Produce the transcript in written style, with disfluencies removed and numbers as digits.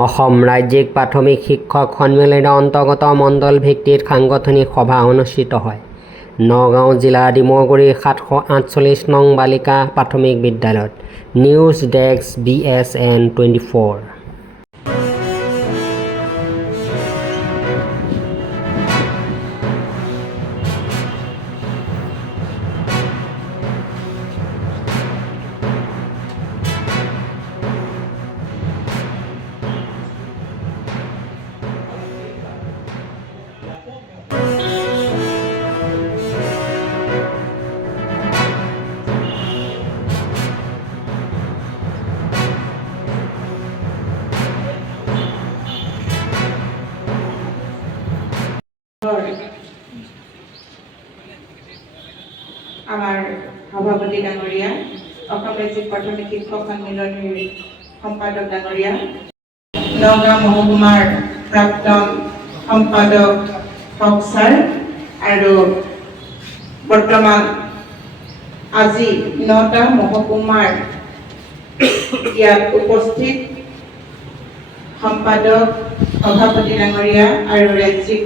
অসম ৰাজ্যিক প্ৰাথমিক শিক্ষক সন্মিলনৰ অন্তৰ্গত মণ্ডল ভিত্তিত সাংগঠনিক সভা অনুষ্ঠিত হয়। নগাঁও জিলা ডিমগুৰি 748 নং বালিকা প্ৰাথমিক বিদ্যালয়ত। News desk BSN 24। আমাৰ সভাপতি ডাঙৰীয়া, অসম ৰাজ্যিক প্ৰাথমিক শিক্ষক সন্মিলনীৰ সম্পাদক ডাঙৰীয়া, নগাঁও মহকুমাৰ প্ৰাক্তন সম্পাদক হক ছাৰ আৰু বৰ্তমান আজি 9টা মহকুমাৰ ইয়াত উপস্থিত সম্পাদক, সভাপতি ডাঙৰীয়া আৰু ৰাজ্যিক